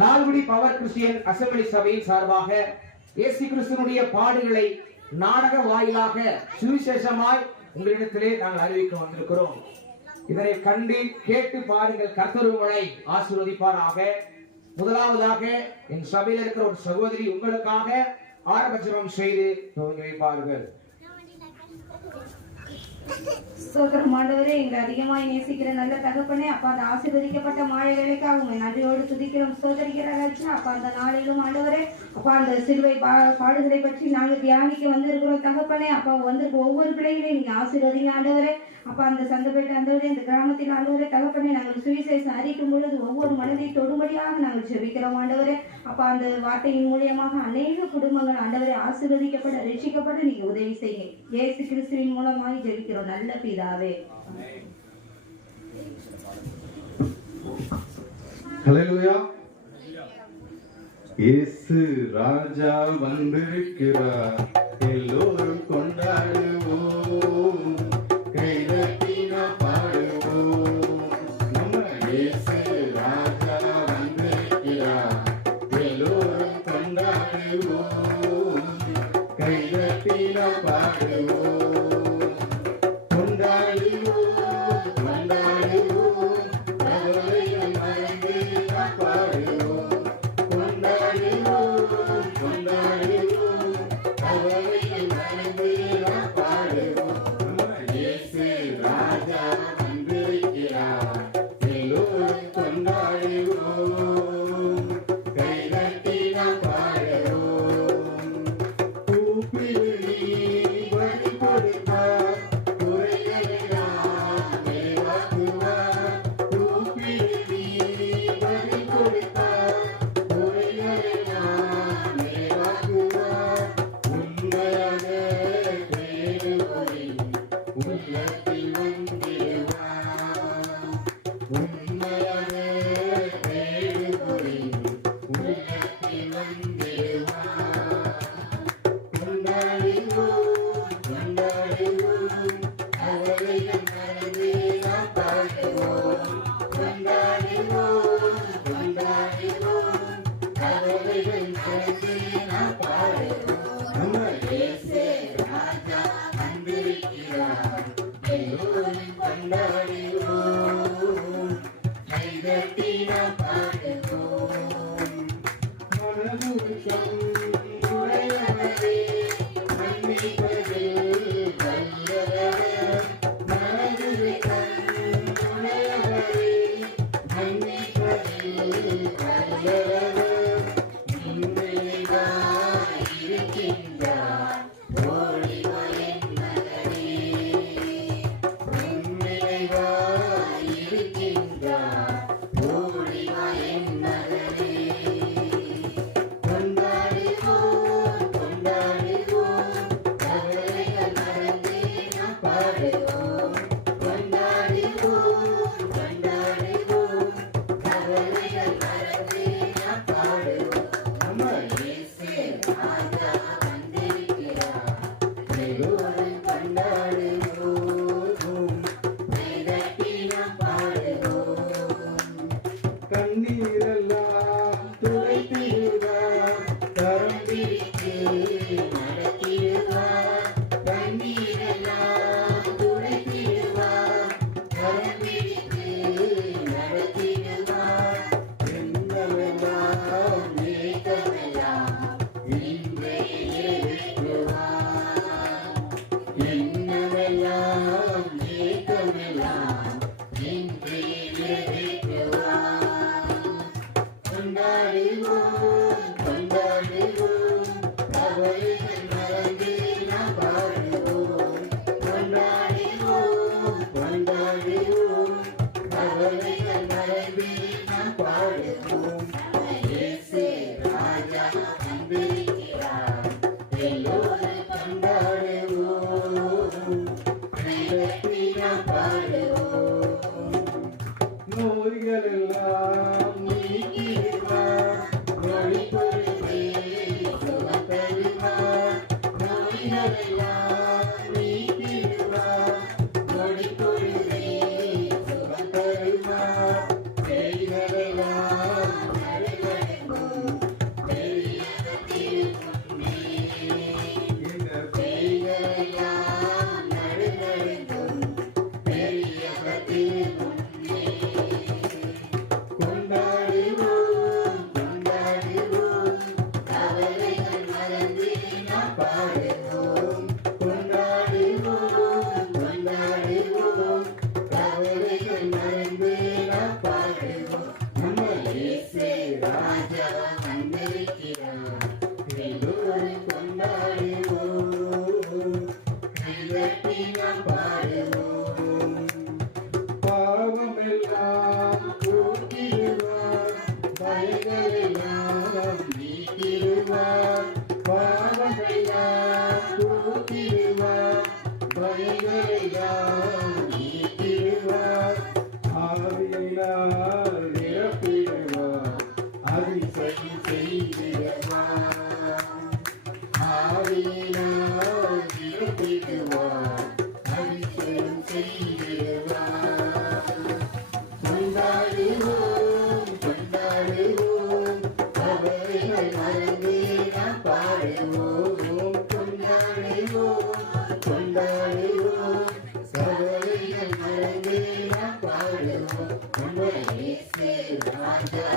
Lalgudi power Christian assembly சபையின் சார்பாக இயேசு கிறிஸ்துவினுடைய பாடுகளை நாடக வாயிலாக சுவிசேஷமாய் உங்களிடத்திலே நாங்கள் அறிவிக்க வந்திருக்கிறோம். இதனை கண்டு கேட்டு பாருங்கள். கர்த்தர் உங்களை ஆசீர்வதிப்பாராக. முதலாவதாக என் சபையில் இருக்கிற ஒரு சகோதரி உங்களுக்காக ஆரம்ப ஜெபம் செய்து துவங்கி வைப்பார்கள். சோதரம் ஆண்டவரே, எங்க அதிகமாய் நேசிக்கிற நல்ல தகப்பனே, அப்பா அந்த ஆசீர்வதிக்கப்பட்ட மாலை வேலைக்காக உங்க நன்றியோடு துதிக்கிறோம், சோதரிக்கிறார்கள். அப்பா அந்த நாளிலும் ஆண்டவரே, அப்பா அந்த சிலுவை பாடுகளை பற்றி நாங்கள் தியானிக்க வந்திருக்கிறோம் தகப்பனே. அப்பா வந்திருக்க ஒவ்வொரு பிள்ளைகளையும் நீங்க ஆசீர்வதிங்க ஆண்டவரே. அப்பா அந்த சந்தபேட்டை ஆண்டவரே, இந்த கிராமத்தின் ஆண்டவரே தகப்பனே, நாங்கள் சுவிசேஷம் அறிக்கும் பொழுது ஒவ்வொரு மனதை தொடும்படியாக நாங்கள் ஜெபிக்கிறோம் ஆண்டவரே. அப்பா அந்த வார்த்தையின் மூலியமாக அநேக குடும்பங்கள் ஆண்டவரை ஆசீர்வதிக்கப்பட ரட்சிக்கப்பட நீங்க உதவி செய்யுங்க. இயேசு கிறிஸ்துவின் மூலமாக ஜெபிக்கிறோம் நல்ல பிதாவே. ஹல்லேலூயா. இயேசு ராஜா வந்திருக்கிறார், எல்லோரும் கொண்டாடுவோம், கைதட்டினா பாடுவோம். நம்ம இயேசு ராஜா வந்திருக்கிறார், எல்லோரும் கொண்டாடுவோம், கைதட்டினா பாடுவோம். பயங்களெல்லாம் நீக்கிடுவார், பாவமெல்லாம் தூக்கிடுவார், பயங்களெல்லாம் நீக்கிடுவார், ஆவியினால் நிரப்பிடுவார், அதிசயம் செய்திடுவார், ஆவியினால் நிரப்பிடுவார், அதிசயம் செய்திடுவார். கொண்டாடுவோம் கொண்டாடுவோம், அவர்கள் மறந்து நாம் பாடுவோம், கொண்டாடுவோம் கொண்டாடுவோம், அவர்கள் மறந்து நாம் பாடுவோம், நம்முடைய இயேசு ராஜா